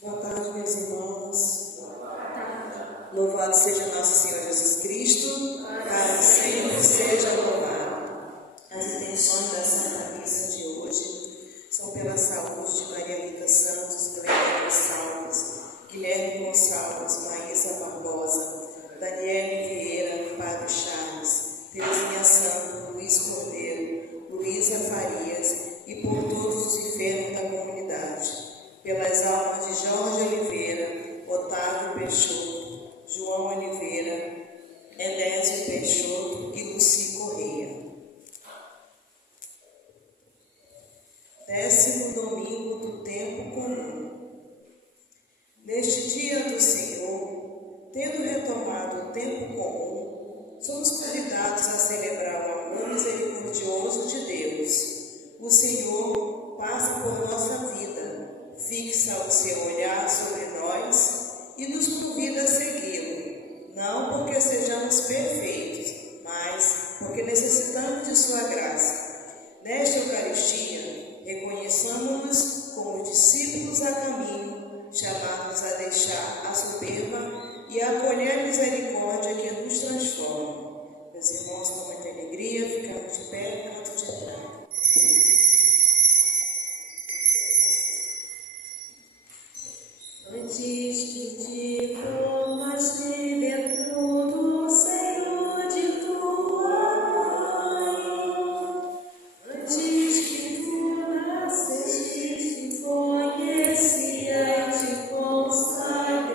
Boa tarde, meus irmãos. Louvado seja nosso Senhor Jesus Cristo, para sempre seja louvado. As intenções da Santa Missa de hoje são pela saúde de Maria Rita Santos, Clélia Gonçalves, Guilherme Gonçalves, Maísa Barbosa, Daniele Vieira, Padre Charles, Terezinha Santos, Luiz Cordeiro, Luísa Farias e por todos os enfermos da comunidade. Pelas almas de Jorge Oliveira, Otávio Peixoto, João Oliveira, Edésio Peixoto e Luci Correia. 10º domingo do tempo comum. Neste dia do Senhor, tendo retomado o tempo comum, somos convidados a celebrar o amor misericordioso de Deus. O Senhor passa por nossa vida, fixa o seu olhar sobre nós e nos convida a segui-lo, não porque sejamos perfeitos, mas porque necessitamos de sua graça. Nesta Eucaristia, reconheçamos-nos como discípulos a caminho, chamados a deixar a soberba e a acolher a misericórdia que nos transforma. Meus irmãos, com muita alegria, ficamos de pé no canto de entrada. Antes que te formaste dentro do seio de tua mãe, antes que tu nasceste, te conhecia e te consagrei,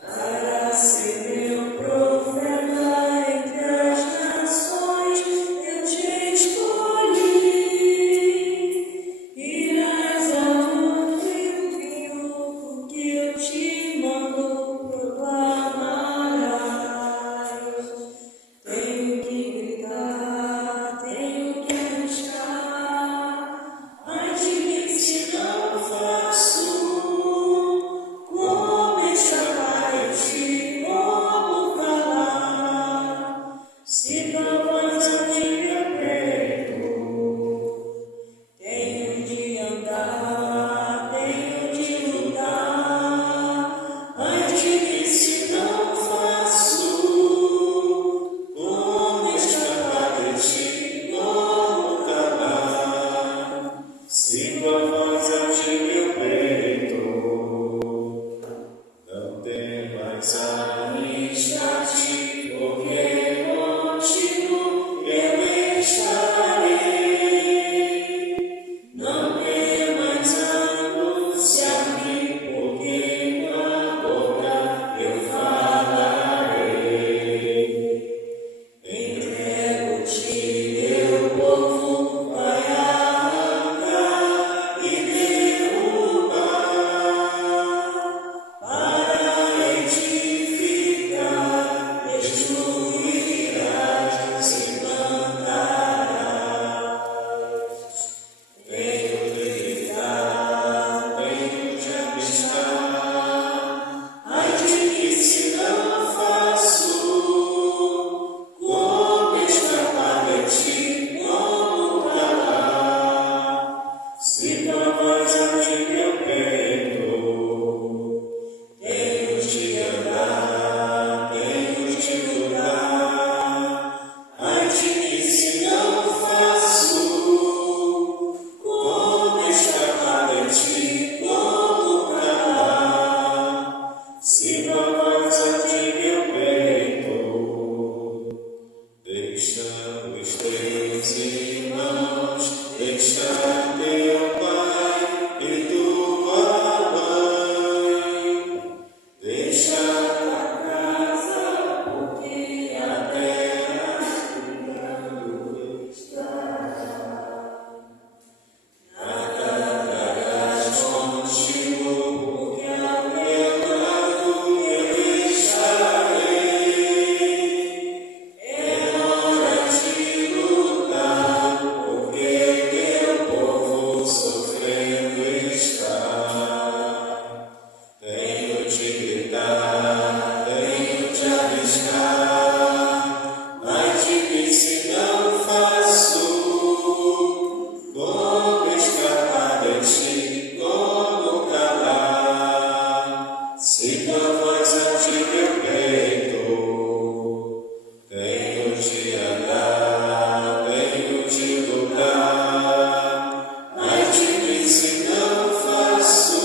para ser meu profeta entre as nações, eu te escolhi. Se Se tua voz ante meu peito, tenho de andar, tenho de lutar, mas de mim se não faço,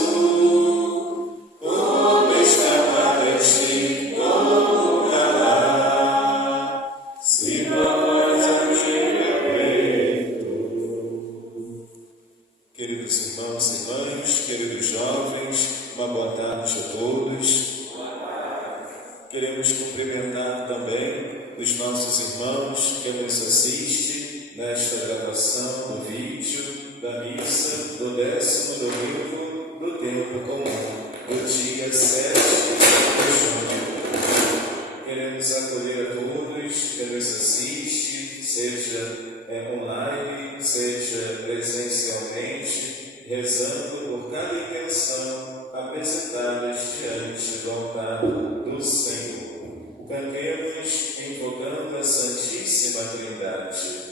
como escapar de ti, como calar, se tua voz ante meu peito. Queridos irmãos e irmãs, queridos jovens, uma boa tarde a todos. Queremos cumprimentar também os nossos irmãos que nos assistem nesta gravação do vídeo da missa do 10º domingo do tempo comum, do dia 7 de junho. Queremos acolher a todos que nos assistem, seja online, seja presencialmente, rezando por cada intenção apresentadas diante do altar do Senhor. Cantemos invocando a Santíssima Trindade.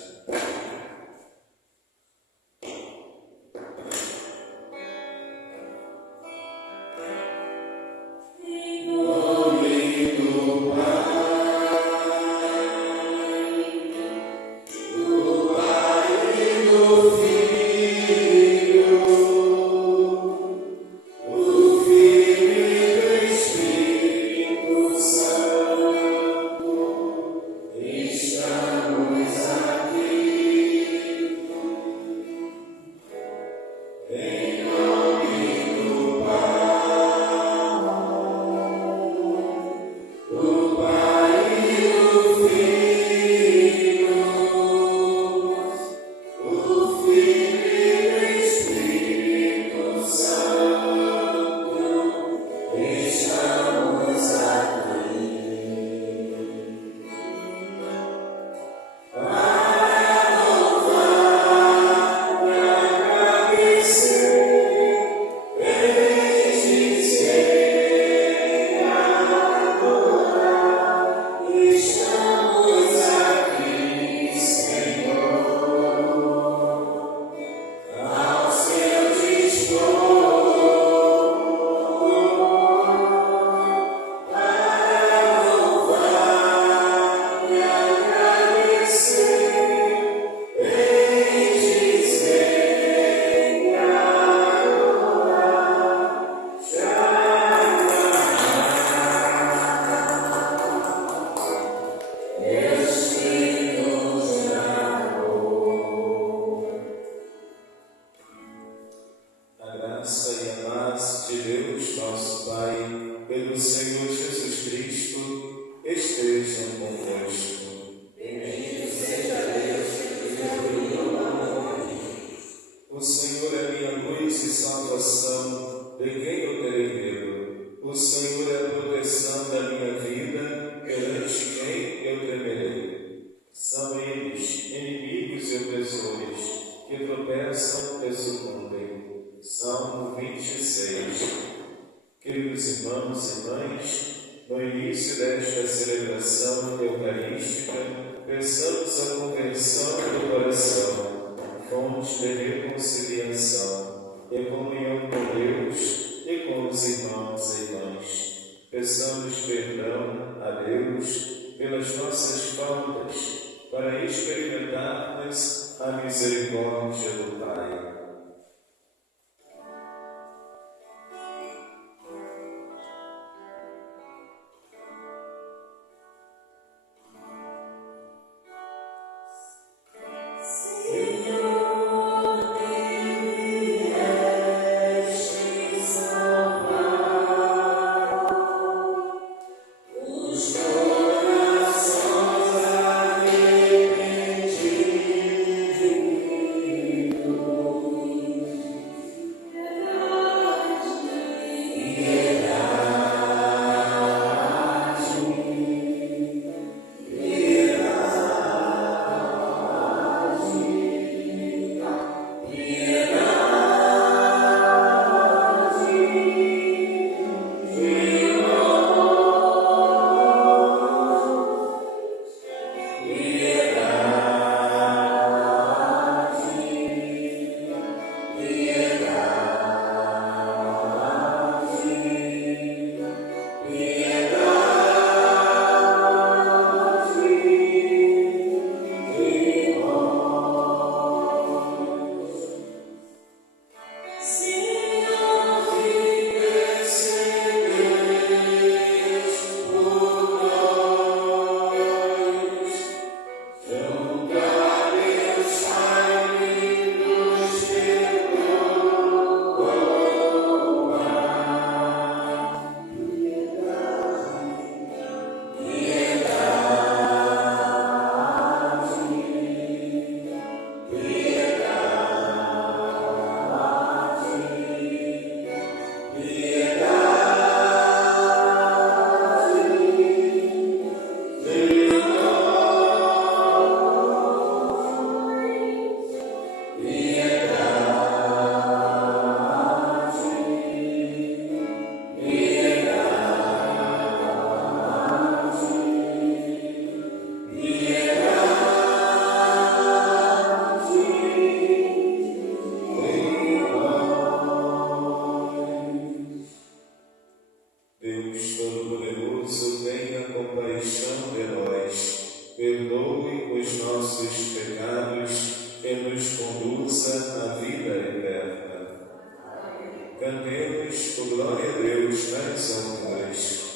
Salmo 26. Queridos irmãos e irmãs, no início desta celebração eucarística, peçamos a conversão do coração, fonte de reconciliação e comunhão com Deus e com os irmãos e irmãs. Peçamos perdão a Deus pelas nossas faltas, para experimentarmos a misericórdia do Pai. Deus Todo-Poderoso, tenha compaixão de nós, perdoe os nossos pecados e nos conduza à vida eterna. Cantemos por glória a Deus nas honras.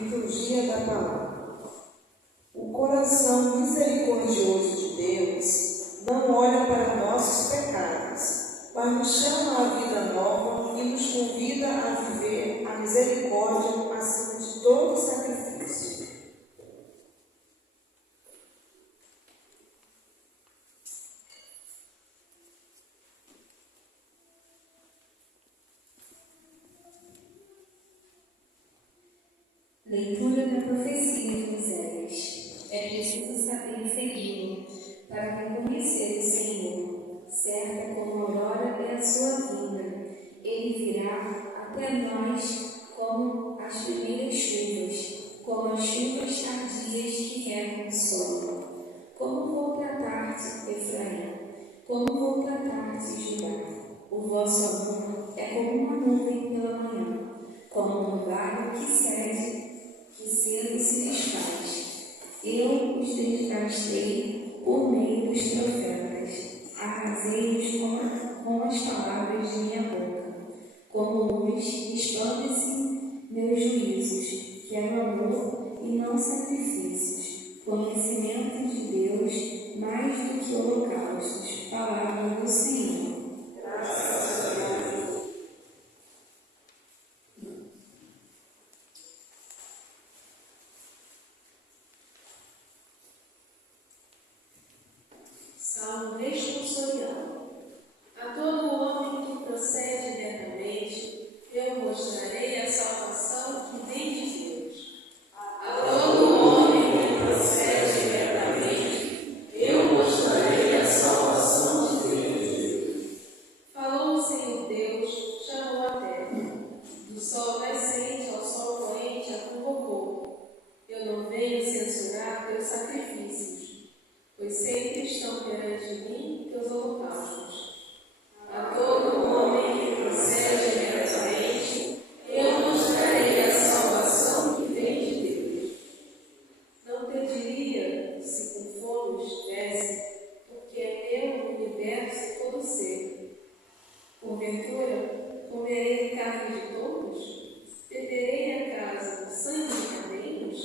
Liturgia da Palavra. O coração misericordioso de Deus não olha para nossos pecados, mas nos chama à vida nova e nos convida a viver a misericórdia acima de todo sacrifício. Leitura da profecia de Oséias. É preciso saber segui-lo para reconhecer o Senhor. Certa como a aurora é a sua vinda. Ele virá até nós como as primeiras chuvas, como as chuvas tardias que regam o solo. Como vou tratar-te, Efraim? Como vou tratar-te, Judá? O vosso amor é como uma nuvem pela manhã, como um orvalho que cedo se desfaz. Eu os desgastei por meio dos profetas, arrasei-os com as palavras de minha boca. Como luz, expandem-se meus juízos, quero amor e não sacrifícios, conhecimento de Deus mais do que holocaustos, palavra do Senhor. Salmo responsorial. A todo homem que procede retamente, eu mostrarei a salvação que vem de Deus. A todo homem que procede retamente, eu mostrarei a salvação que vem de Deus. Falou o Senhor Deus, chamou a terra. Do sol nascente ao sol poente a convocou. Eu não venho censurar teus sacrifícios, pois sempre estão perante mim teus holocaustos. A todo homem que procede retamente, eu mostrarei a salvação que vem de Deus. Não pediria se com fome estivesse, porque é meu o universo e todo ser. Porventura, comerei carne de todos? Beberei a casa do sangue de carneiros?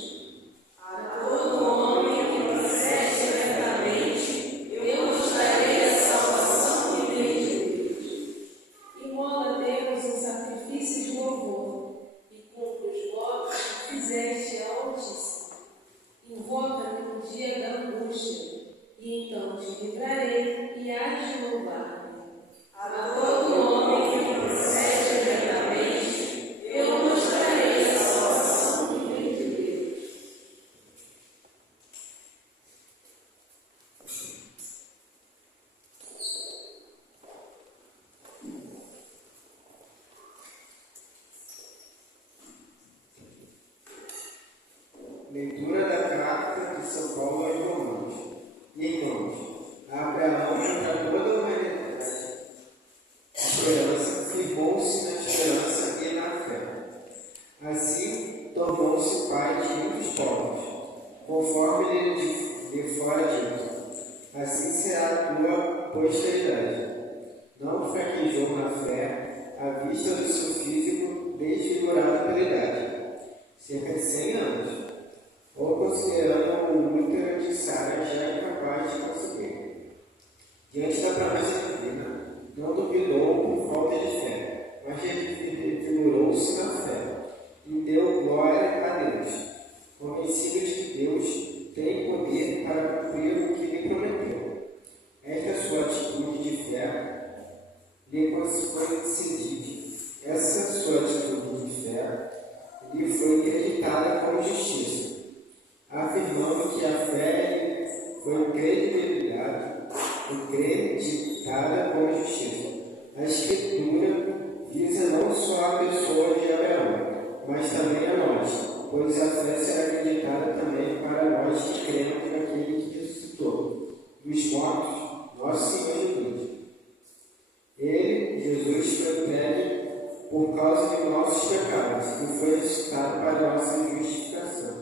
A todo homem que procede retamente, eu mostrarei a salvação que vem de Deus. Imola a Deus um sacrifício de louvor, e cumpre os votos que fizeste ao Altíssimo. Invoca-me no dia da angústia, e então te livrarei e hás de louvar-me. A todo homem que procede retamente, eu mostrarei a salvação que vem de Deus. Leitura da carta de São Paulo aos Romanos. Irmãos, Abraão, para toda a humanidade, esperança, firmou-se na esperança e na fé. Assim, tornou-se pai de muitos povos, conforme lhe fora dito. Assim será a tua posteridade. Não fraquejou na fé, à vista do seu físico desfigurado pela idade, cerca de 100 anos. Ou considerando o útero de Sara já é capaz de conseguir. Diante da promessa divina, não duvidou por falta de fé, mas figurou-se na fé e deu glória a Deus, convencido de que Deus tem poder para cumprir o que lhe prometeu. Esta sua atitude de fé lhe foi concedida. Essa sua atitude de fé lhe foi acreditada como justiça, afirmando que a fé foi creditada como justiça. A Escritura visa não só a pessoa de Abraão, mas também a nós, pois a fé será acreditada também para nós que cremos naquele que ressuscitou dos mortos, nosso Senhor Jesus. Ele, Jesus, foi entregue por causa de nossos pecados e foi ressuscitado para nossa justificação.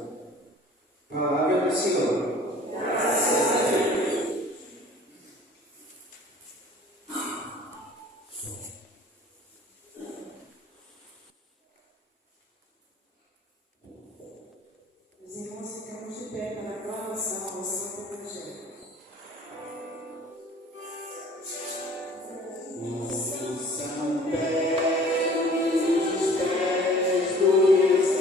Palavra do Senhor. Graças a Deus. Os irmãos ficamos de pé para a aclamação ao Santo Evangelho. São belos os pés do Senhor.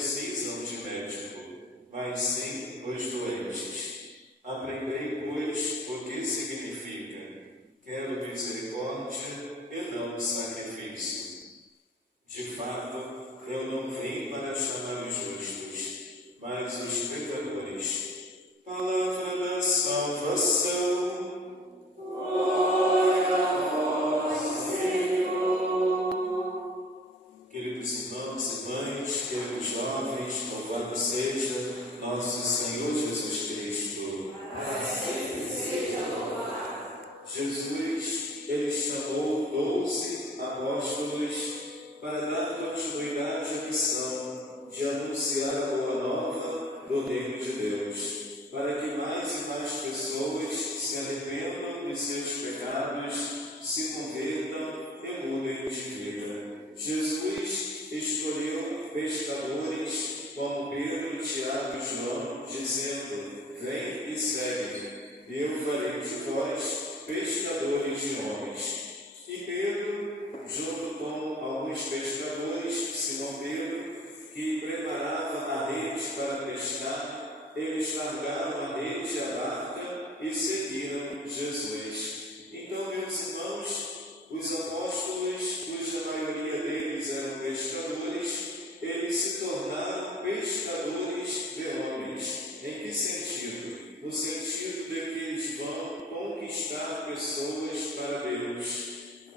precisam de médico, mas sim os doentes. Aprendei, pois, o que significa: quero misericórdia e não sacrifício. De fato, eu não vim para chamar os justos, mas os pecadores. Palavra da salvação. Glória a vós, Senhor. Queridos irmãos e mães, queridos jovens, louvado seja nosso Senhor Jesus Cristo. Jesus, Ele chamou 12 apóstolos para dar continuidade à missão de anunciar a boa nova do reino de Deus, para que mais e mais pessoas se arrependam de seus pecados, se convertam e mudem de vida. Jesus escolheu pescadores como Pedro, Tiago e João, dizendo: vem e segue, e eu farei de vós pescadores de homens. E Pedro, junto com alguns pescadores, Simão Pedro, que preparava a rede para pescar, eles largaram a rede e a barca e seguiram Jesus. Então, meus irmãos, os apóstolos, cuja maioria deles eram pescadores, eles se tornaram pescadores de homens. Em que sentido? No sentido de que eles vão conquistar pessoas para Deus,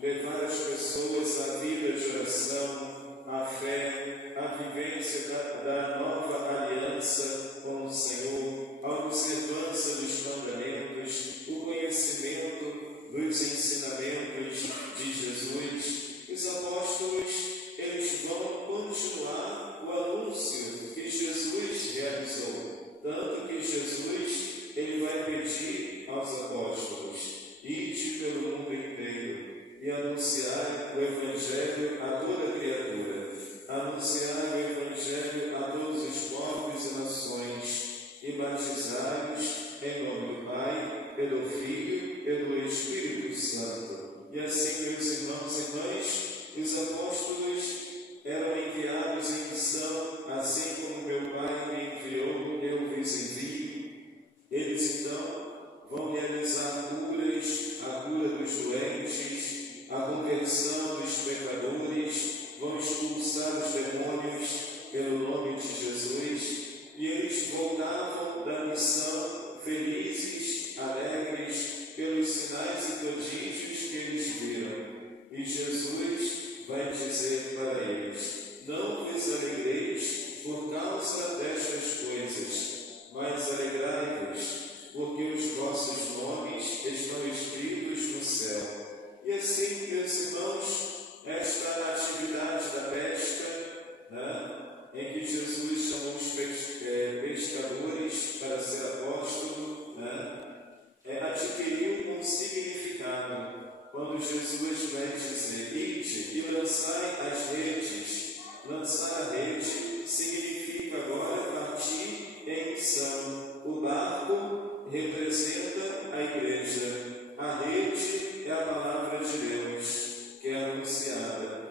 levar as pessoas à vida de oração, à fé, à vivência da nova aliança com o Senhor, a observância dos mandamentos, o conhecimento dos ensinamentos de Jesus. Os apóstolos, eles vão continuar o anúncio que Jesus realizou, tanto que Jesus, ele vai pedir aos apóstolos: ide pelo mundo inteiro e anunciar o Evangelho a toda criatura, anunciar o Evangelho a todos os povos e nações, e batizai-os em nome do Pai, e do Filho e do Espírito Santo. E assim, meus irmãos e mães, os apóstolos eram enviados em missão, assim como meu Pai me enviou, eu vos envio. Eles então vão realizar curas, a cura dos doentes, a conversão dos pecadores, vão expulsar os demônios pelo nome de Jesus, e eles voltavam da missão felizes, alegres, pelos sinais e prodígios que eles viram. E Jesus vai dizer para eles: não vos alegreis por causa destas coisas, mas alegrai-vos, porque os vossos nomes estão escritos no céu. E assim, meus irmãos, esta atividade da pesca, em que Jesus chamou os pescadores para ser apóstolo, adquiriu um significado. Quando Jesus vai dizer: ide e lançai as redes, lançar a rede significa agora partir em missão. O barco representa a igreja, a rede é a palavra de Deus que é anunciada.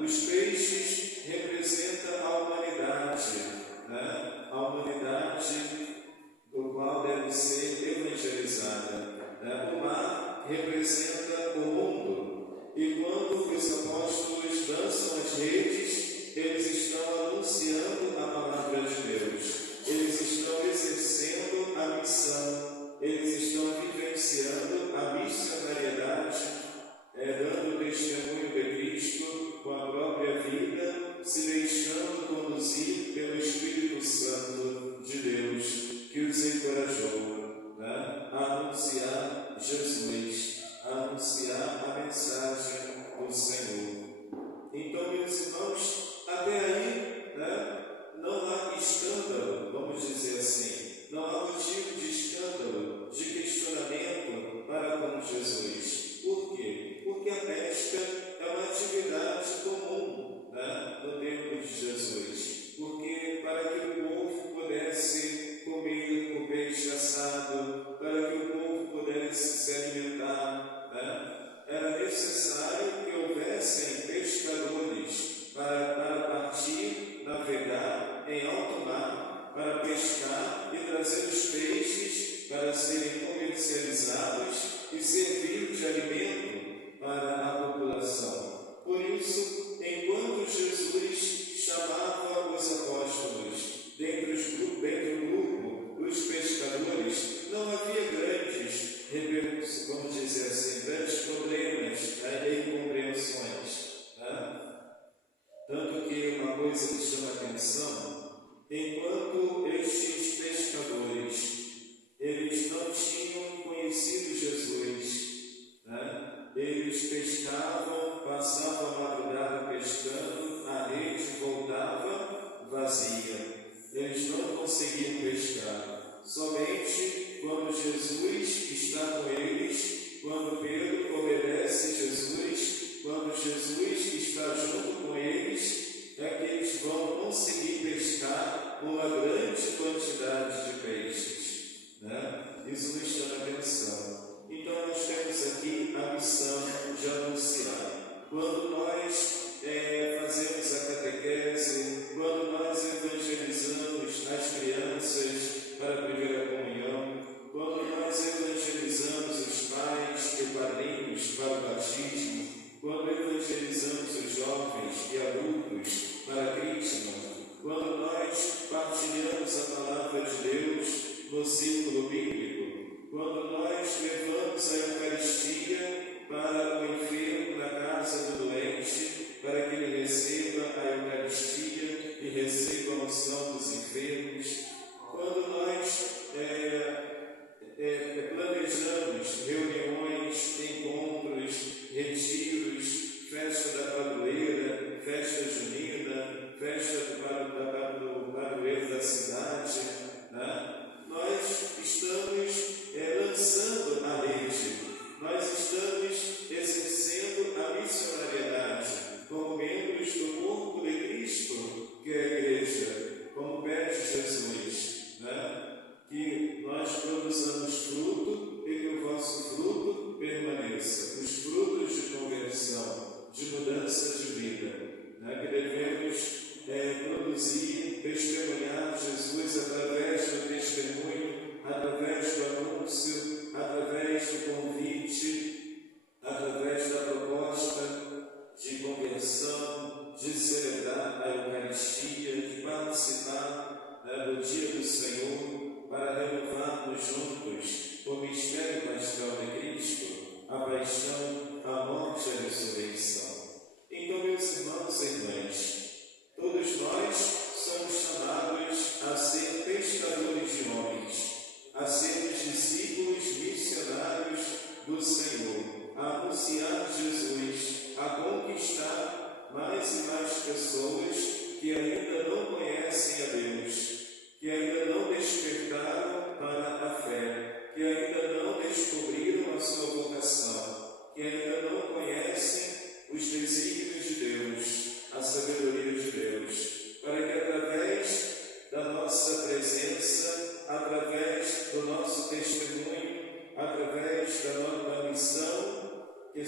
Os peixes representam a humanidade, a humanidade do qual deve ser evangelizada. O mar representa o mundo, e quando os apóstolos lançam as redes, eles estão anunciando a palavra de Deus, eles estão exercendo a missão, eles estão vivenciando a missionariedade, dando testemunho de Cristo com a própria vida, se deixando conduzir pelo Espírito Santo de Deus, que os encorajou a anunciar Jesus, a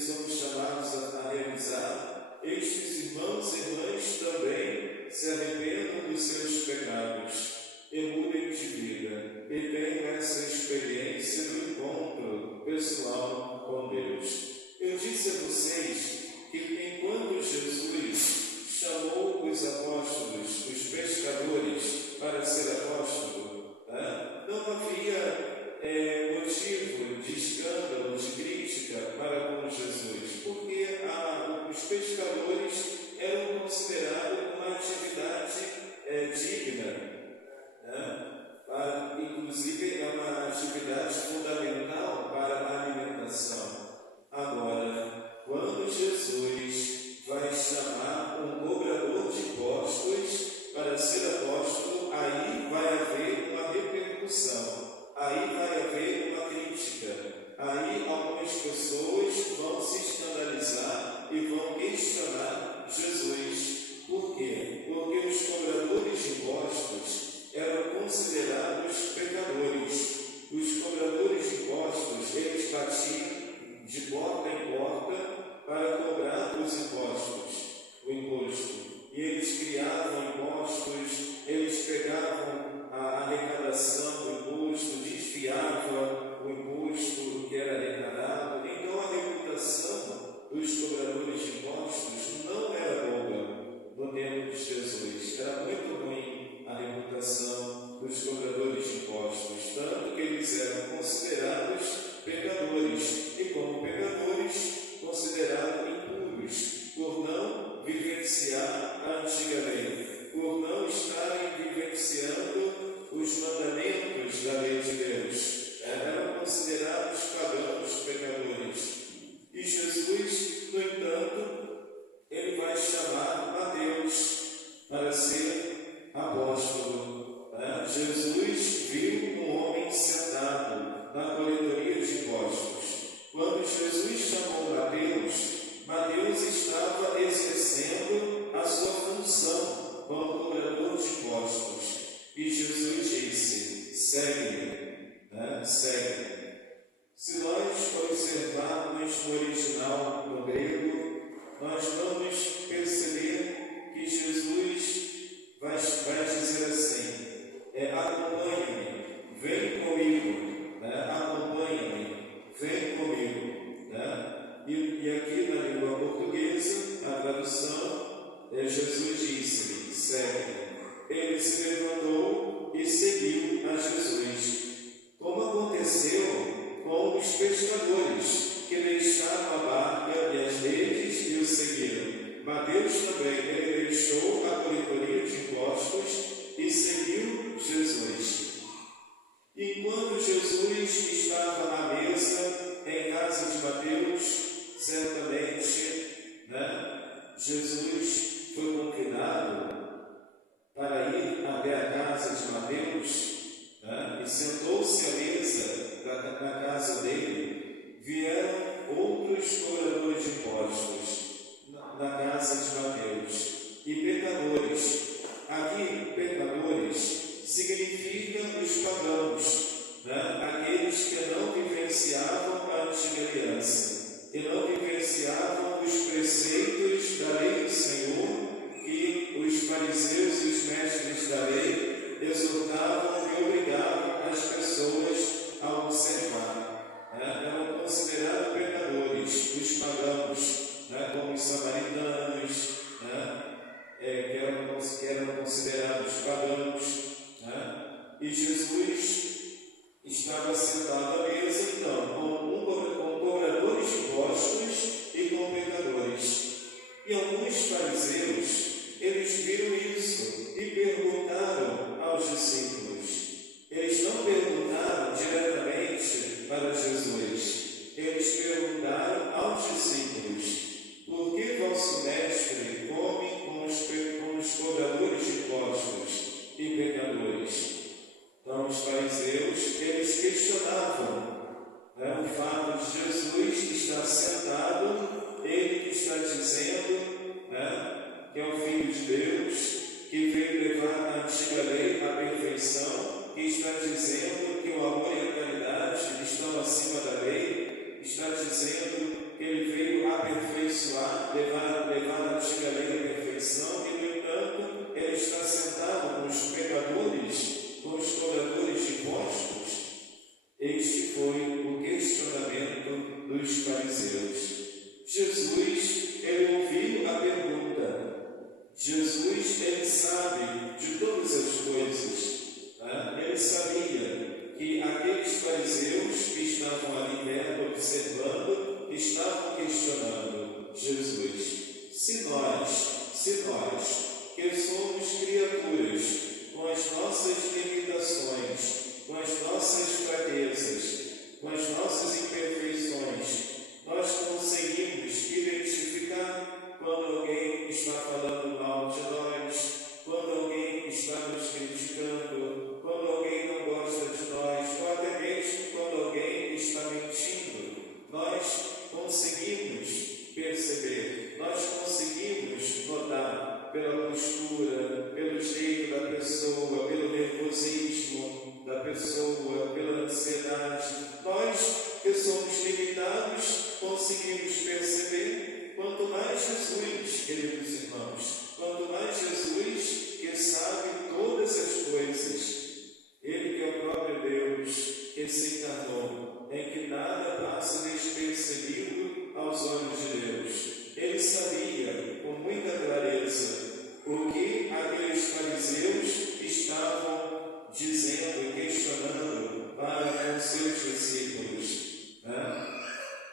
somos chamados a realizar, estes irmãos e irmãs também se arrependam dos seus pecados e mudem de vida e tenham essa experiência do encontro pessoal com Deus. Eu disse a vocês que enquanto Jesus chamou os apóstolos, os pescadores, para ser apóstolo, não havia motivo de escândalo, de crítica para com Jesus, porque os pescadores eram considerados uma atividade digna. Inclusive é uma atividade fundamental para a alimentação. Agora, quando Jesus vai chamar um cobrador de impostos para ser apóstolo, aí vai haver uma repercussão, aí vai haver uma crítica, aí algumas pessoas vão se escandalizar e vão questionar Jesus. Por quê? Porque os cobradores de impostos eram considerados pecadores. Os cobradores de impostos, eles batiam de porta em porta para cobrar os impostos, o imposto. E eles criavam impostos, eles pegavam a arrecadação do imposto, desviavam o imposto que era arrecadado. Então a reputação dos cobradores de impostos não era boa no tempo de Jesus. Era muito ruim a reputação dos cobradores de impostos, tanto que eles eram considerados pecadores e, como pecadores, considerados impuros por não vivenciar a antiga lei, por não estarem vivenciando os mandamentos da lei de Deus. Eram considerados pagãos, pecadores. E Jesus, no entanto, ele vai chamar Mateus para ser apóstolo. Jesus viu um homem sentado na coletoria de impostos. Quando Jesus chamou Mateus estava exercendo a sua função como cobrador de impostos. E Jesus disse: segue-me, segue-me. Se nós observarmos o original no grego, nós vamos perceber que Jesus vai dizer assim: acompanhe-me, vem comigo, acompanhe-me, vem comigo. E aqui na língua portuguesa, a tradução Jesus disse-lhe: segue-me. Ele se levantou e seguiu a Jesus, como aconteceu com os pescadores que deixaram a barca e as redes e o seguiram. Mateus também, ele deixou a coletoria de impostos e seguiu Jesus. Enquanto Jesus estava à mesa em casa de Mateus, certamente, Jesus foi convidado para ir até a casa de Mateus, e sentou-se à mesa na casa dele. Vieram outros cobradores de impostos na casa de Mateus e pecadores. Aqui, pecadores significam os pagãos, aqueles que não vivenciavam a antiga aliança, que não vivenciavam os preceitos da lei do Senhor, que os fariseus e os mestres da lei exortavam e obrigavam as pessoas a observar. Eram considerados pecadores, os pagãos, como os samaritanos, que eram considerados pagãos. E Jesus estava sentado à mesa, então, com cobradores de impostos e com pecadores. E alguns fariseus, eles viram isso e perguntaram aos discípulos. Eles não perguntaram diretamente para Jesus, eles perguntaram aos discípulos: por que vosso mestre come com os cobradores de impostos e pecadores? Então os fariseus, eles questionavam o fato de Jesus estar sentado, ele que está dizendo que é o Filho de Deus, que veio levar a antiga lei à perfeição, que está dizendo que o amor e a caridade estão acima da lei, está dizendo que ele veio conseguimos perceber, quanto mais Jesus, queridos irmãos, quanto mais Jesus, que sabe todas as coisas, Ele que é o próprio Deus, que se encarnou, em que nada passa despercebido aos olhos de Deus. Ele sabia com muita clareza o que aqueles fariseus estavam dizendo e questionando para os seus discípulos.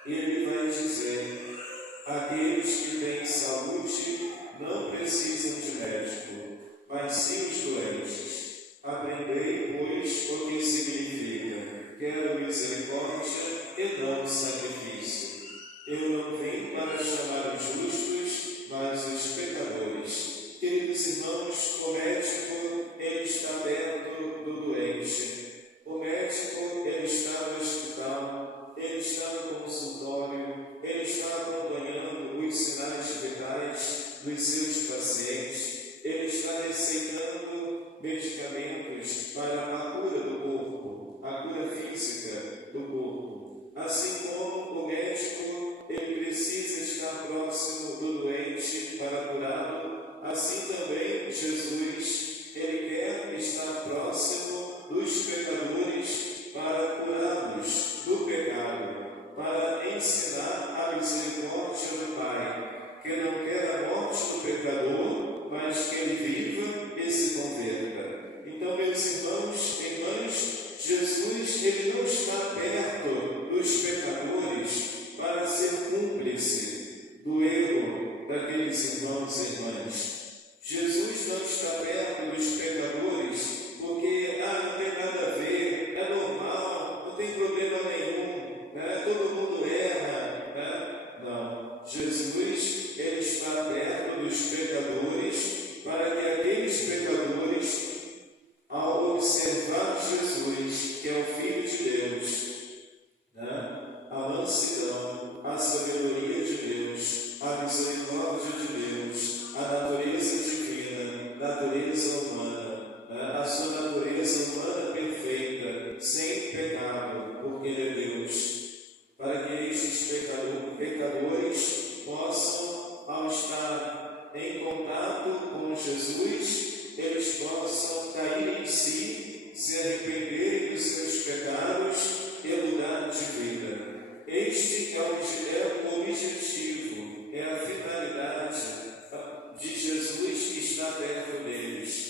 Ele vai dizer: aqueles que têm saúde não precisam de médico, mas sim os doentes. Aprendei, pois, o que significa: quero misericórdia e não sacrifício. Eu não vim para chamar os justos, mas os pecadores. Queridos irmãos, o médico, ele está perto do doente. O médico, ele está no hospital, ele está no consultório, ele está acompanhando os sinais vitais dos seus pacientes, ele está receitando medicamentos para a cura do corpo, a cura física do corpo. Assim como o médico, ele precisa estar próximo do doente para curá-lo, assim também Jesus, ele quer estar próximo dos pecadores para curá-los do pecado, para ensinar a misericórdia do Pai, que não quer a morte do pecador, mas que ele viva e se converta. Então, meus irmãos e irmãs, Jesus, ele não está perto dos pecadores para ser cúmplice do erro daqueles irmãos e irmãs. Jesus não está perto dos pecadores porque não tem nada a ver, é normal, não tem problema nenhum, todo mundo erra. Não, Jesus, ele está perto dos pecadores para que aqueles pecadores, ao observar Jesus, que é o Filho de Deus, a mansidão, a sabedoria de Deus, a misericórdia de Deus, a natureza divina, natureza humana, a sua natureza humana perfeita, sem pecado, porque Ele é Deus, para que estes pecadores possam, ao estar em contato com Jesus, eles possam cair em si, se arrependerem dos seus pecados e mudar de vida. Este é o objetivo, é a finalidade de Jesus que está perto deles.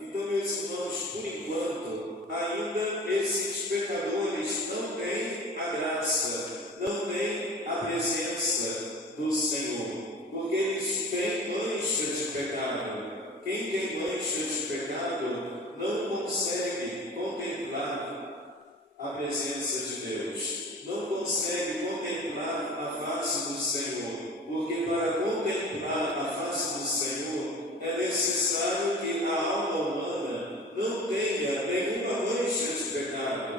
Então, meus irmãos, por enquanto, ainda esses pecadores não têm a graça, não têm a presença do Senhor, porque eles têm mancha de pecado. Quem tem mancha de pecado não consegue contemplar a presença de Deus, não consegue contemplar a face do Senhor, porque para contemplar a face do Senhor é necessário que a alma humana não tenha nenhuma mancha de pecado.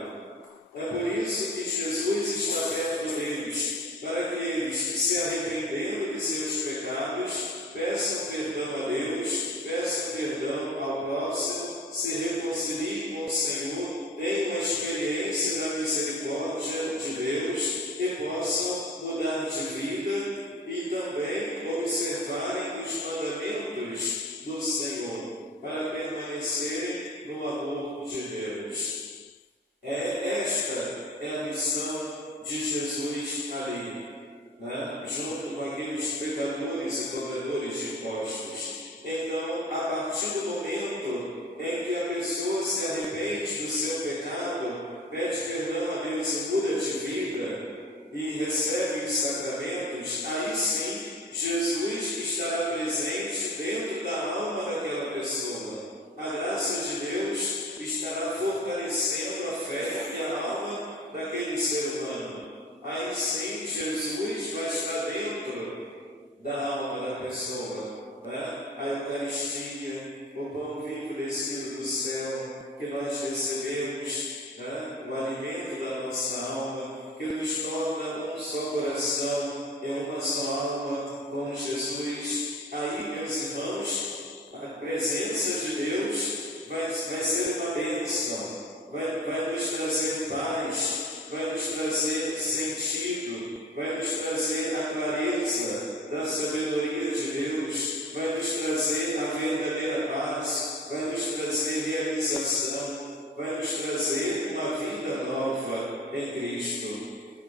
É por isso que Jesus está perto deles, para que eles, se arrependendo de seus pecados, peçam perdão a Deus, peçam perdão ao próximo, se reconciliem com o Senhor, tenham uma experiência da misericórdia de Deus e possam mudar de vida e também observarem os mandamentos do Senhor para permanecerem no amor de Deus. Esta é a missão de Jesus ali, junto com aqueles pecadores e cobradores de impostos. Então, a partir do momento em que a pessoa se arrepende do seu pecado, pede perdão a Deus e muda de vida e recebe os sacramentos, aí sim Jesus estará presente dentro da alma daquela pessoa. A graça de Deus estará fortalecendo a fé e a alma daquele ser humano. Aí sim Jesus vai estar dentro da alma da pessoa. A Eucaristia, o pão vivo descido do céu, que nós recebemos, o alimento da nossa alma, que nos torna um só coração e uma só alma com Jesus. Aí, meus irmãos, a presença de Deus vai ser uma bênção, vai nos trazer paz, vai nos trazer sentido, vai nos trazer a clareza da sabedoria de Deus, vai nos trazer a verdadeira paz, vai nos trazer realização, vai nos trazer uma vida nova em Cristo.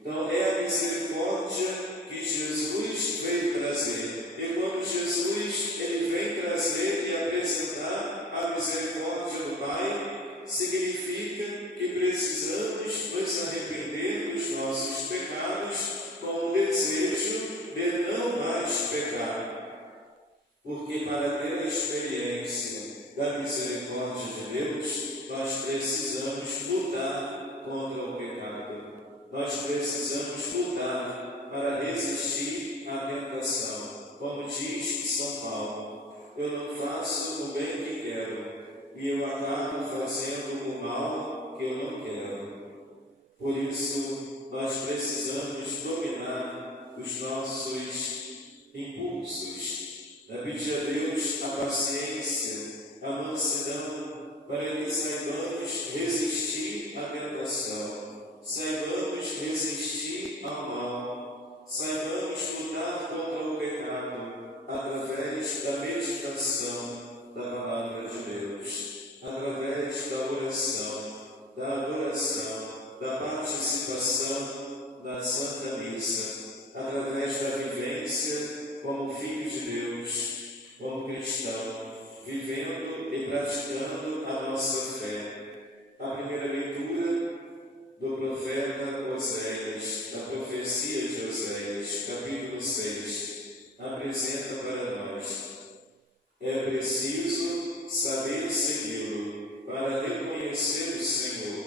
Então é a misericórdia que Jesus veio trazer. E quando Jesus ele vem trazer e apresentar a misericórdia do Pai, significa que precisamos nos arrepender dos nossos pecados com o desejo de não mais pecar. Porque para ter a experiência da misericórdia de Deus, nós precisamos lutar contra o pecado. Nós precisamos lutar para resistir à tentação. Como diz São Paulo, eu não faço o bem que quero, e eu acabo fazendo o mal que eu não quero. Por isso, nós precisamos dominar os nossos impulsos, pedir a Deus a paciência, a mansidão, para que saibamos resistir à tentação. Saibamos resistir ao mal, saibamos lutar contra o pecado através da meditação da Palavra de Deus, através da oração, da adoração, da participação da Santa Missa, através da vivência como filho de Deus, como cristão, vivendo e praticando a nossa fé. A primeira leitura do profeta Oséias, da profecia de Oséias, capítulo 6, apresenta para nós: é preciso saber segui-lo para reconhecer o Senhor.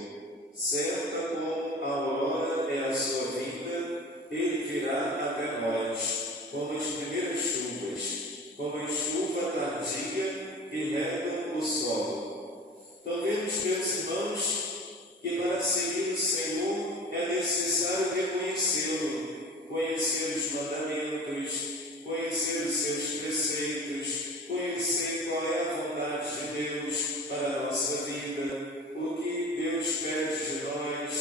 Certa como a aurora é a sua vinda, ele virá até nós, como as primeiras chuvas, como a chuva tardia que rega o solo. Então vemos, meus irmãos, que para seguir o Senhor é necessário reconhecê-lo, conhecer os mandamentos, conhecer os seus preceitos, conhecer qual é a vontade de Deus para a nossa vida, o que Deus pede de nós,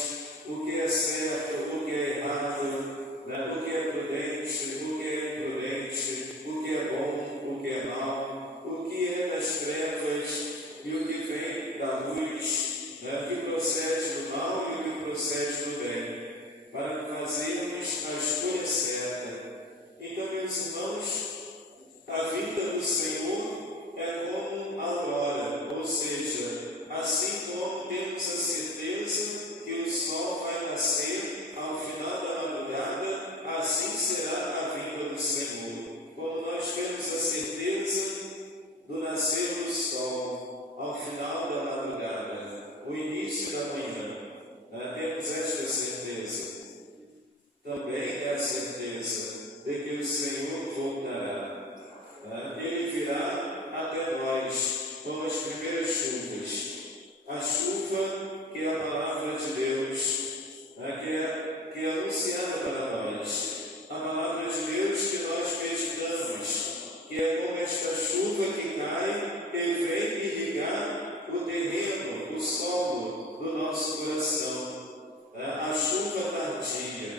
o que é certo, o que é errado, o que é prudente, o que é imprudente, o que é bom, o que é mau, o que é das trevas e o que vem da luz, o que procede do mal e o que procede do bem, para fazermos a escolha certa. Então, meus irmãos, a vida do Senhor é como a aurora, ou seja, assim como temos a certeza que o sol vai nascer ao final da madrugada, assim será a vinda do Senhor. Como nós temos a certeza do nascer do sol ao final da madrugada, o início da manhã, temos esta certeza. Também é a certeza de que o Senhor voltará. Ele virá até nós como as primeiras chuvas. A chuva que é a palavra de Deus, que é anunciada para nós. A palavra de Deus que nós meditamos, que é como esta chuva que cai e vem irrigar o terreno, o solo do nosso coração. A chuva tardia,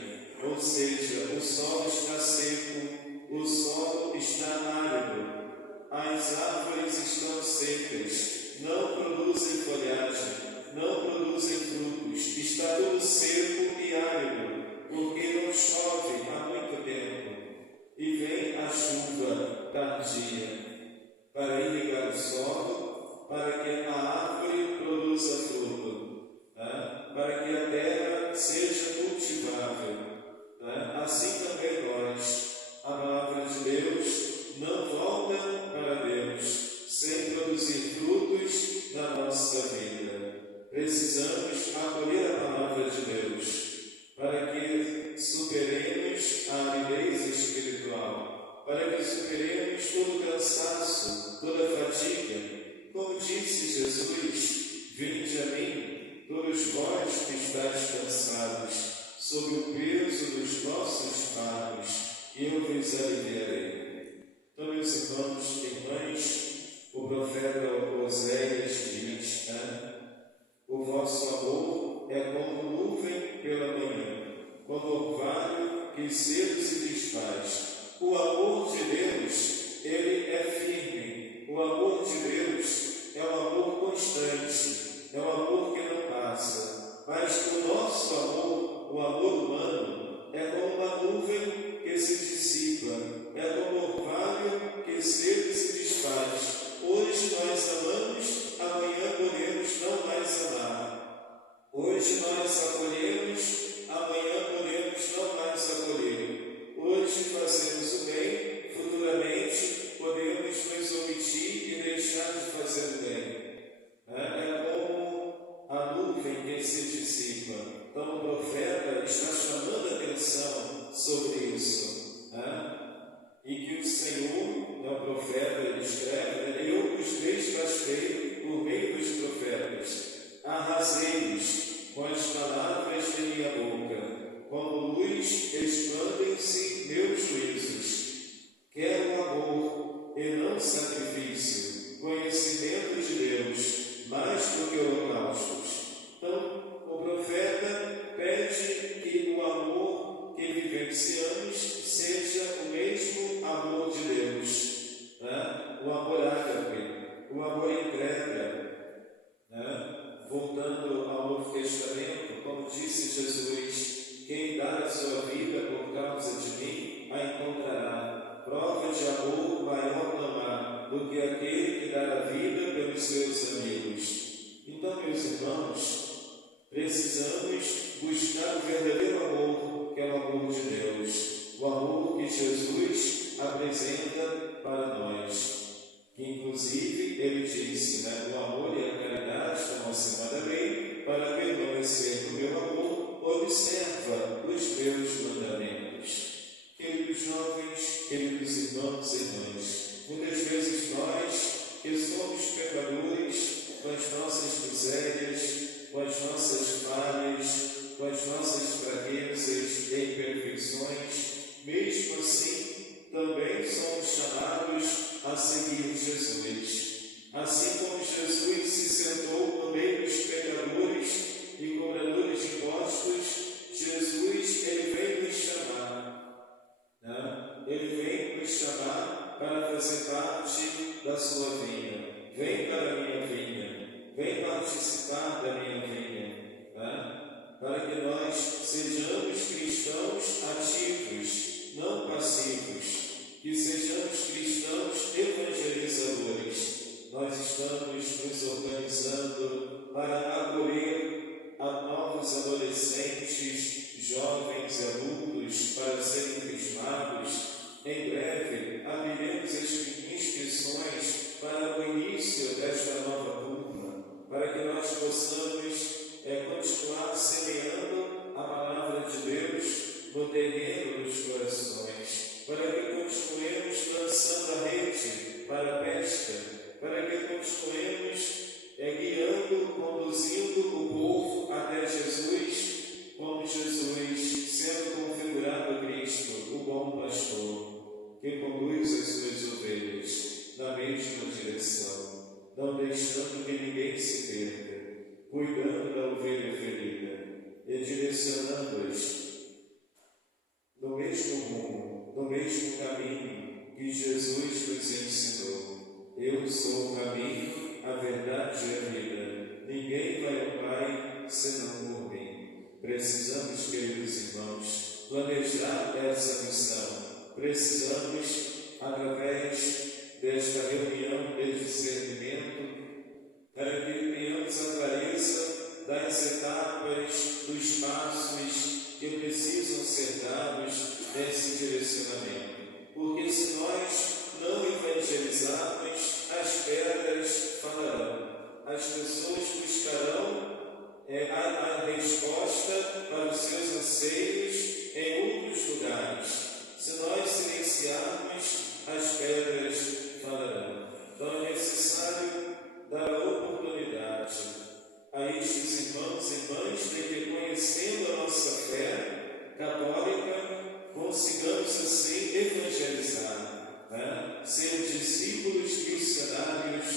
ou seja, o solo está seco, o solo está árido, as árvores estão secas, não produzem folhagem, não produzem frutos, está tudo seco e árido, porque não chove há muito tempo. E vem a chuva tardia para irrigar o solo, para que a árvore produza fruto, para que a terra seja cultivável. Assim também nós, a palavra de Deus não volta para Deus sem produzir frutos na nossa vida. Precisamos acolher a palavra de Deus para que superemos a aridez espiritual, para que superemos todo o cansaço, toda a fadiga. Como disse Jesus: vinde a mim, todos vós que estáis cansados, sob o peso dos vossos fardos, e eu vos aliviarei. Então, meus irmãos e irmãs, o profeta Oséias diz: o vosso amor é como nuvem pela manhã, como orvalho que que cedo se desfaz. O amor de Deus, ele é firme. O amor de Deus é um amor constante, é um amor que não passa. Mas o nosso amor, o amor humano, é como uma nuvem que se dissipa, é como um orvalho que cedo se desfaz. Hoje nós amamos, amanhã podemos não mais amar. Hoje nós acolhemos, amanhã podemos não mais acolher. Hoje fazemos o bem, futuramente podemos nos omitir e deixar de fazer o bem. É como a nuvem que se dissipa. Então o profeta está chamando a atenção sobre isso. E que o Senhor, o profeta, ele escreve, eu os descasquei por meio dos profetas. Arrasei-os com as palavras de minha boca, como luz expandem-se meus juízos. Quero amor e não sacrifício, conhecimento de Deus, mais do que holocaustos. Então, o profeta pede que o amor que vivenciamos seja o mesmo amor de Deus, o amor ágape, o amor entrega. Voltando ao Novo Testamento, como disse Jesus, quem dá a sua vida por causa de mim, a encontrará. Prova de amor maior não há do que aquele que dá a vida pelos seus amigos. Então, meus irmãos, precisamos buscar o verdadeiro amor, que é o amor de Deus, o amor que Jesus apresenta para nós. Que inclusive ele disse, o amor e a caridade estão acima da lei, para permanecer no meu amor, observa os meus mandamentos. Queridos jovens, queridos irmãos e irmãs, muitas vezes nós, que somos pecadores, com as nossas misérias, com as nossas falhas, com as nossas fraquezas e imperfeições, mesmo assim, também somos chamados a seguir Jesus. Assim como Jesus se sentou no meio dos pecadores e cobradores de impostos, Jesus, ele vem nos chamar. Ele vem nos chamar para fazer parte da sua vinha. Vem para a minha vinha. Vem participar da minha vinha. Para que nós sejamos cristãos ativos, não passivos. Que sejamos cristãos evangelizadores. Nós estamos nos organizando para acolher a novos adolescentes, jovens e adultos para serem crismados. Em breve, abriremos as inscrições para o início desta nova turma, para que nós possamos continuar semeando a palavra de Deus no terreno dos corações, para que continuemos lançando a rede para a pesca, para que continuemos guiando, conduzindo o povo até Jesus, como Jesus, sendo configurado a Cristo, o bom pastor, que conduz as suas ovelhas na mesma direção, não deixando que ninguém se perca, cuidando da ovelha ferida e direcionando-as no mesmo rumo, no mesmo caminho que Jesus nos ensinou. Eu sou o caminho, a verdade e a vida. Ninguém vai ao Pai senão por mim. Precisamos, queridos irmãos, planejar essa missão. Precisamos, através desta reunião de discernimento, para que tenhamos a clareza das etapas, dos passos que precisam ser dados nesse direcionamento. Porque se nós não evangelizarmos, as pedras falarão. As pessoas buscarão a resposta para os seus anseios em outros lugares. Se nós silenciarmos, as pedras falarão. Então é necessário dar a oportunidade a estes irmãos e irmãs de que, conhecendo a nossa fé católica, consigamos assim evangelizar, ser discípulos missionários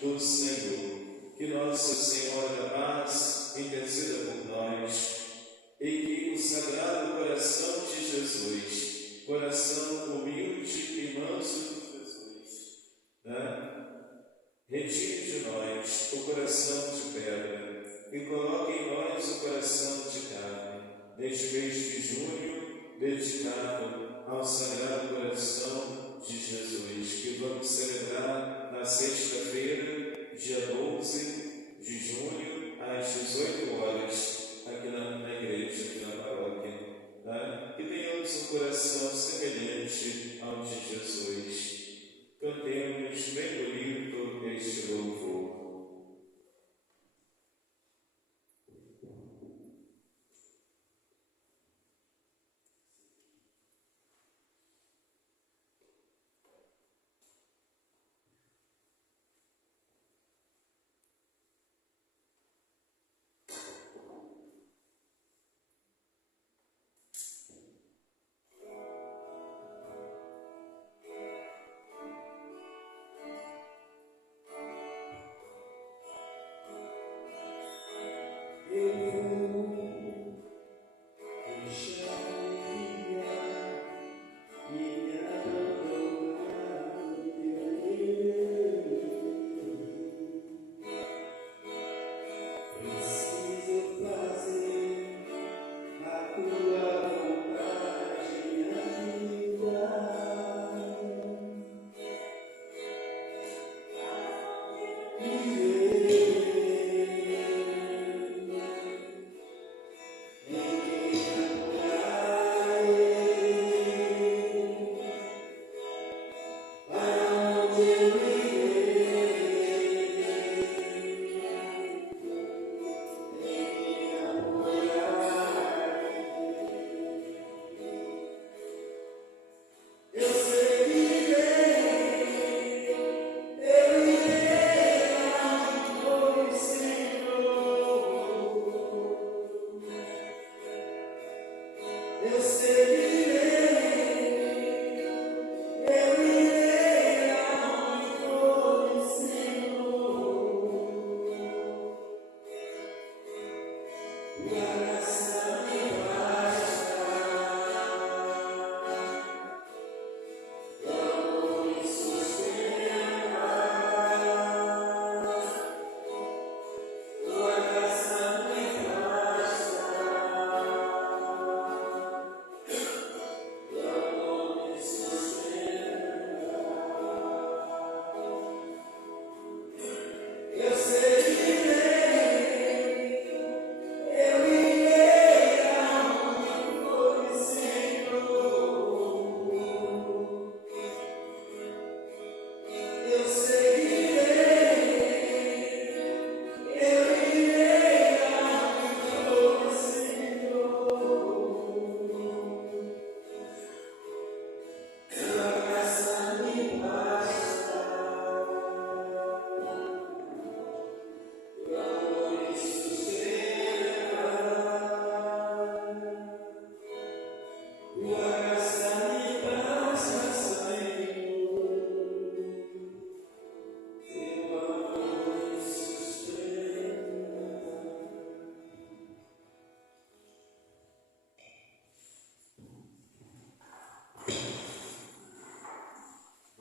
do Senhor. Que Nossa Senhora da Paz interceda por nós e que o Sagrado Coração de Jesus dedicado ao Sagrado Coração de Jesus, que vamos celebrar na sexta-feira, dia 12 de junho, às 18 horas, aqui na igreja, aqui na paróquia. Tá? Que tenhamos um coração semelhante ao de Jesus. Cantemos bem bonito este louvor.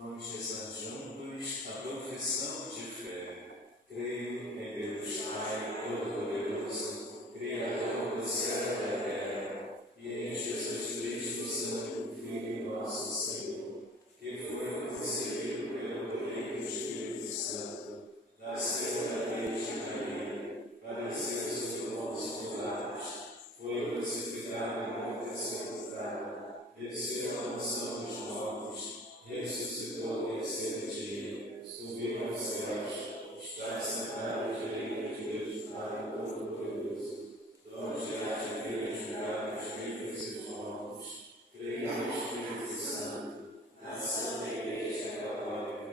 Vamos rezar juntos a profissão de fé. Creio em Deus Pai Todo-Poderoso, Criador do céu e da terra, e em Jesus Cristo, Santo Filho nosso Senhor, que foi concebido pelo poder do Espírito Santo, nasceu da Virgem Maria, padeceu sob Pôncio Pilatos, foi crucificado e morto e sepultado, desceu à mansão dos mortos, ressuscitou ao terceiro dia, subiu aos céus, está sentado à direita de Deus Pai Todo-Poderoso, onde há de vir julgar os vivos e os mortos. Creio no Espírito Santo, na Santa Igreja Católica,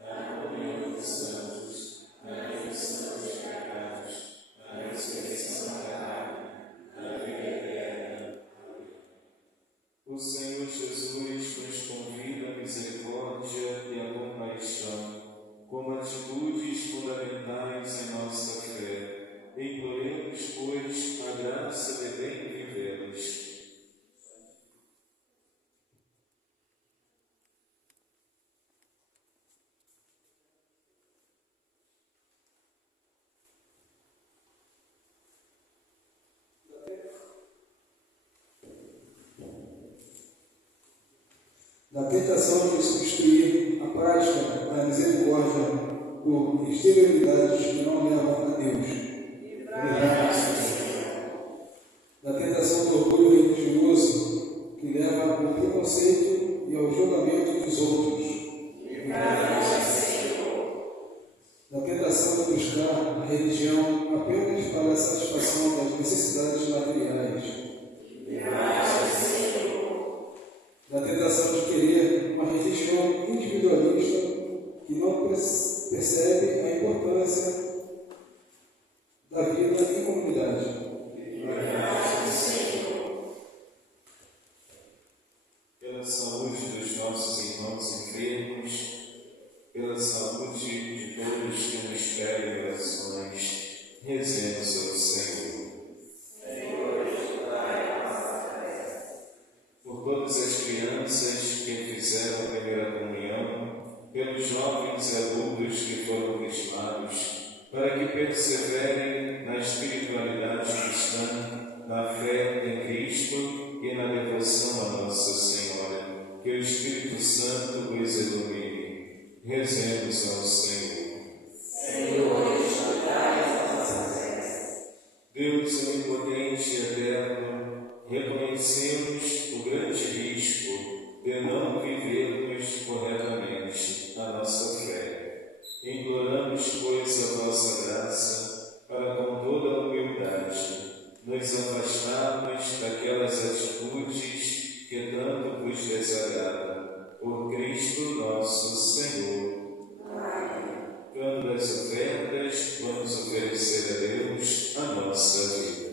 na comunhão dos santos, na remissão dos pecados, na ressurreição da carne, na vida eterna. O Senhor Jesus nos convida à misericórdia e à compaixão, como atitudes fundamentais em nossa fé. Imploremos, pois, a graça de bem vivemos. da tentação de substituir a prática da misericórdia por exterioridades que não levam a Deus. Da tentação do orgulho religioso que leva ao preconceito e ao julgamento dos outros. Da tentação de buscar a religião apenas para a satisfação das necessidades materiais. Da tentação de querer uma religião individualista que não percebe a importância da vida em comunidade. Pela saúde dos nossos irmãos enfermos, pela saúde de todos que nos pedem orações, rezemos ao Senhor. Por todas as crianças que fizeram a primeira comunhão, pelos jovens e adultos que foram crismados, para que perseverem na espiritualidade cristã, na fé em Cristo e na devoção a Nossa Senhora, que o Espírito Santo os ilumine. Rezemos ao Senhor. Senhor, escutai as nossas preces. Deus onipotente e eterno, reconhecemos o grande risco de não vivermos corretamente a nossa fé. Imploramos, pois, a vossa graça para, com toda a humildade, nos afastarmos daquelas atitudes que tanto vos desagradam. Por Cristo nosso Senhor. Amém. Quando das ofertas, vamos oferecer a Deus a nossa vida.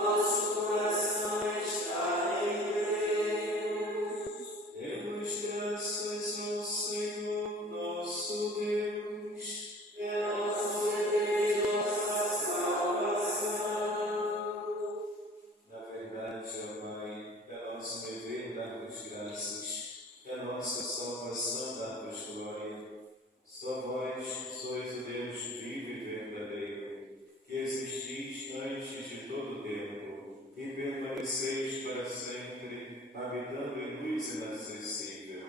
Nosso coração habitando em luz inacessível,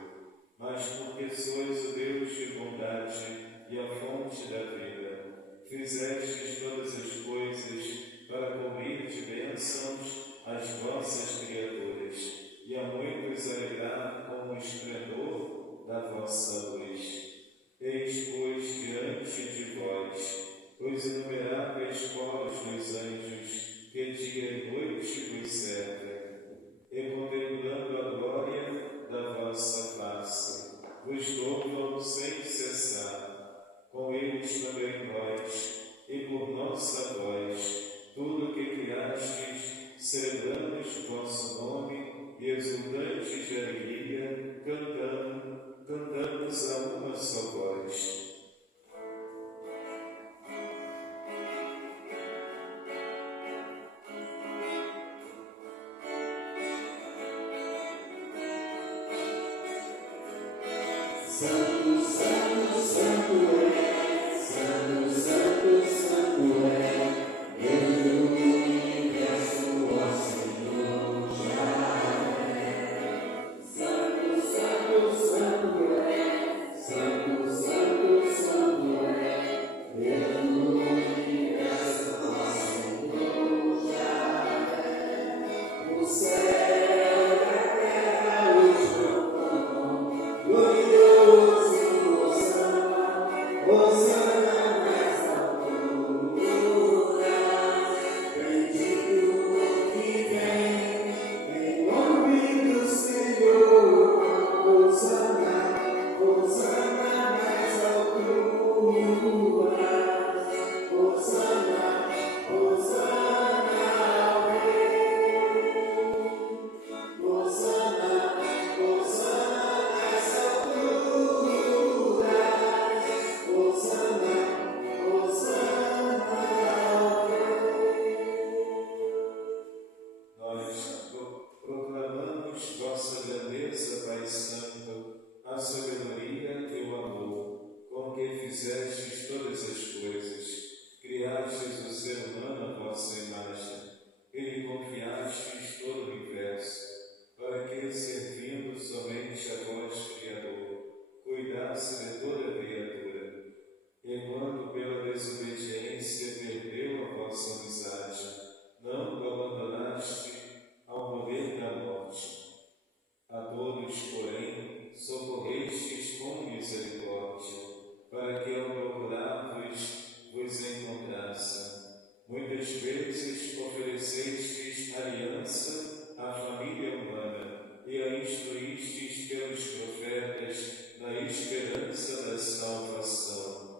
mas porque sois o Deus de bondade e a fonte da vida, fizestes todas as coisas para cobrir de bênçãos as vossas criaturas, e a muitos alegrar com o esplendor da vossa luz. Eis, pois, diante de vós os inumeráveis coros dos anjos que dia e noite vos servem, e contemplando a glória da vossa face, vos louvam sem cessar. Com eles também vós, e por nossa voz, tudo o que criastes, celebramos vosso nome e exultantes de alegria, cantamos a uma só voz. Santo, Santo, Santo é, Santo, Santo, Santo é, Deus do universo, ó Senhor, já é. Santo, Santo, Santo é, Santo, Santo, Santo é, Deus do universo, ó Senhor, já é. O céu e a terra os proclamam, glorioso Hosana mais altura, bendito o que vem, em nome do Senhor. Hosana, Hosana mais altura, Hosana, Hosana ao Rei, Hosana, Hosana mais altura. Nós proclamamos vossa grandeza, Pai Santo, a sabedoria e o amor, com que fizestes todas as coisas, criastes o ser humano à vossa imagem, e lhe confiastes todo o universo, para que, servindo somente a vós, Criador, cuidasse de toda a criatura. E quando pela desobediência perdeu a vossa amizade, não o abandonaste ao morrer da morte. A todos, porém, socorrestes com misericórdia, para que ao procurar-vos vos encontrasse. Muitas vezes oferecestes aliança à família humana e a instruístes pelos profetas na esperança da salvação.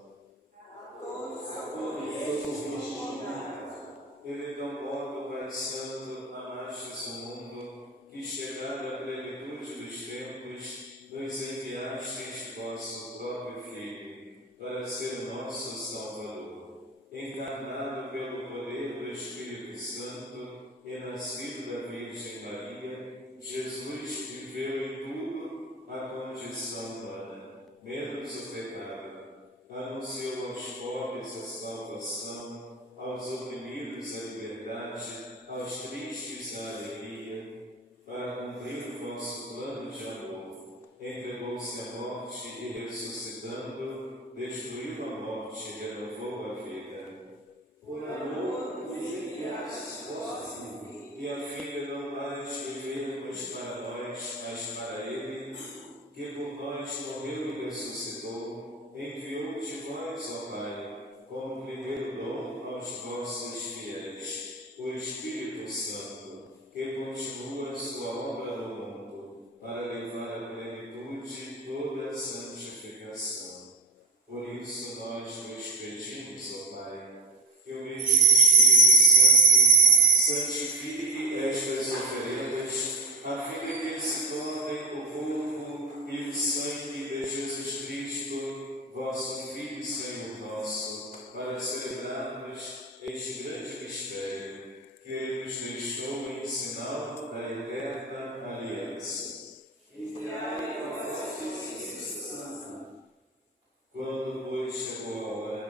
E de tal modo, Pai Santo, amastes o mundo, que chegada a plenitude dos tempos, nos enviastes vosso próprio Filho, para ser o nosso Salvador. Encarnado pelo poder do Espírito Santo e nascido da Virgem Maria, Jesus viveu em tudo a condição humana, menos o pecado. Anunciou aos pobres a salvação, aos oprimidos a liberdade, aos tristes a alegria. Para cumprir o vosso plano de amor, entregou-se à morte e, ressuscitando, destruiu a morte e renovou a vida. Por amor vos enviastes vosso Filho, E a fim de não mais vivermos para nós, mas para Ele, que por nós morreu e ressuscitou, enviou-te vós, ó Pai, como primeiro dom aos vossos fiéis, o Espírito Santo, que continua sua obra no mundo, para levar à plenitude toda a santificação. Por isso nós vos pedimos, ó Pai, que o mesmo Espírito Santo santifique estas oferendas, a fim de que se tornem o corpo e o sangue de Jesus Cristo, vosso Filho e Senhor nosso, para celebrarmos este grande mistério que Ele nos deixou em sinal da eterna aliança. enviai o vosso Espírito Santo. Quando, pois, chegou a hora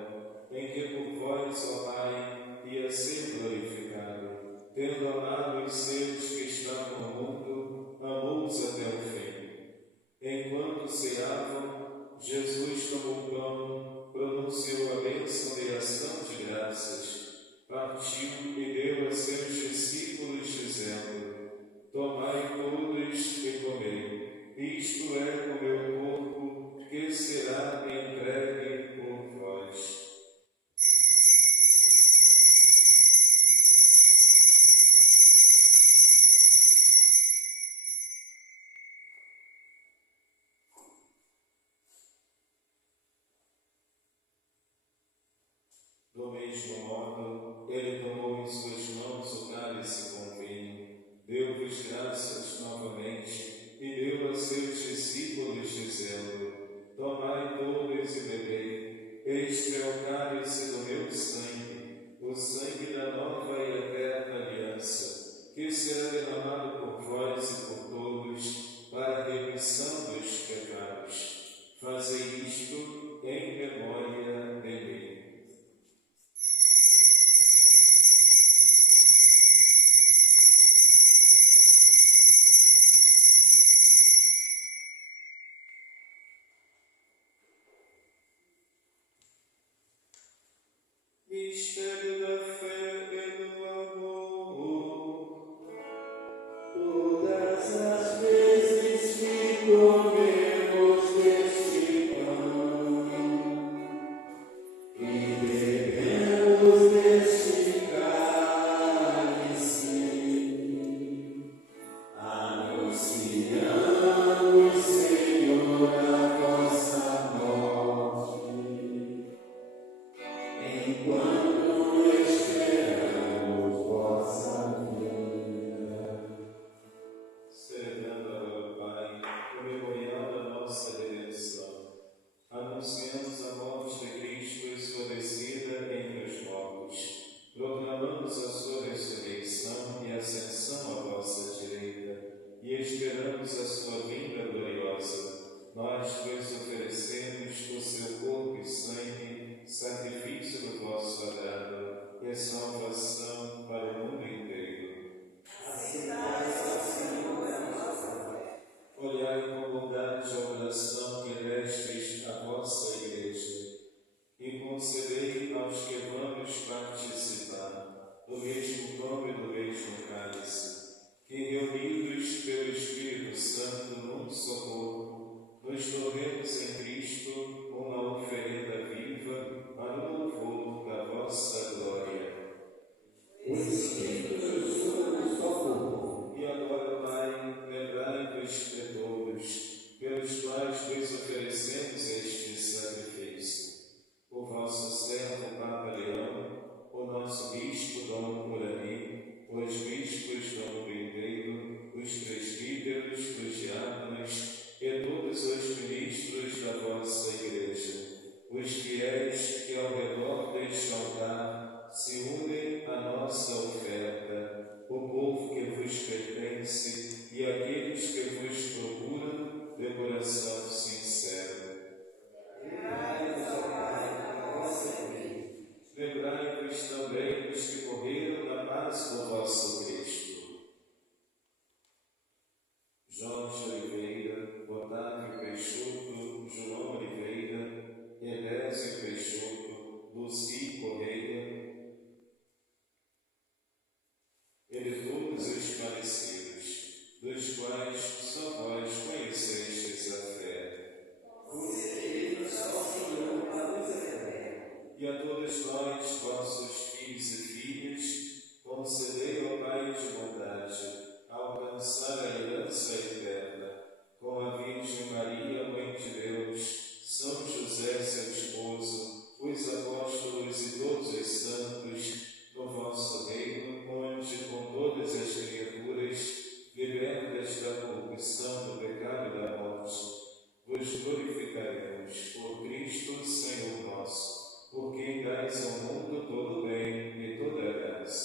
em que por vós, ó Pai, ia ser glorificado, tendo amado Do mesmo modo, ele tomou em suas mãos o cálice com vinho, deu-vos graças novamente e deu a seus discípulos, dizendo: Tomai todos e bebei, este é o cálice do meu sangue, o sangue da nova e eterna aliança, que será derramado por vós e por todos para a remissão dos pecados. Fazei isto em memória de mim. Mistério da fé e do amor. Todas as vezes que comemos deste pão e bebemos deste cálice, anunciamos, Senhor, a vossa morte, enquanto esperamos vossa vinda. Celebrando agora, Pai, o memorial da nossa redenção, anunciamos a morte de Cristo e sua descida entre os mortos. Proclamamos a sua ressurreição e ascensão à vossa direita, e esperamos a sua vinda gloriosa. Nós vos oferecemos o seu corpo e sangue, sacrifício do vosso agrado e salvação para o mundo inteiro. Olhai com bondade a oração que destes à vossa Igreja e concedei aos que vamos participar do mesmo pão e do mesmo cálice, que reunidos pelo Espírito Santo num só corpo, nos tornemos em Cristo uma oferenda viva para o louvor da vossa glória. O Espírito nos une num só corpo. E agora, Pai, lembrai-vos de todos, pelos quais vos oferecemos este sacrifício. O vosso servo Papa Leão, o nosso bispo Dom Urani, os bispos do mundo inteiro, os presbíteros, os diáconos e todos os ministros da vossa Igreja, os fiéis que ao redor deste altar se unem à nossa oferta, o povo que vos pertence e aqueles que vos procuram de coração sincero. Lembrai-vos também dos que morreram na paz do vosso Cristo. Jorge Oliveira, Otávio Peixoto, João Oliveira, Elésio Peixoto, Luci Correia, e de todos os falecidos, dos quais só vós conhecestes a fé. Concedei-nos, ó Senhor, a luz eterna. E a todos nós, vossos filhos e filhas, concedei, ó Pai de bondade, alcançar a herança eterna, com a Virgem Maria, Mãe de Deus, São José, seu esposo, os apóstolos e todos os santos, no vosso reino, onde, com todas as criaturas, libertas da corrupção do pecado e da morte, vos glorificaremos por Cristo, Senhor nosso, por quem dais ao mundo todo o bem e toda a graça.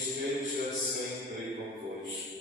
esteja sempre convosco.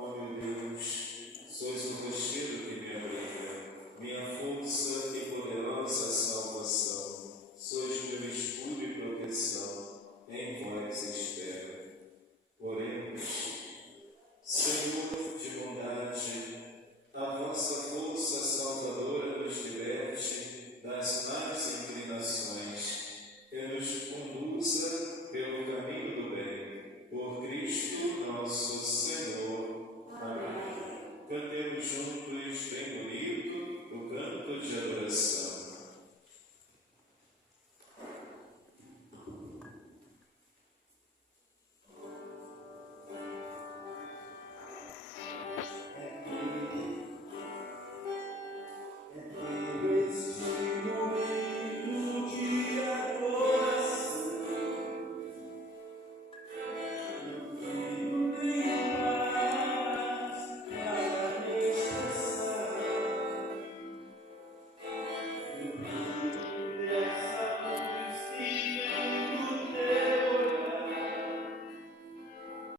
Ó meu Deus, sois o rochedo que me abriga, minha força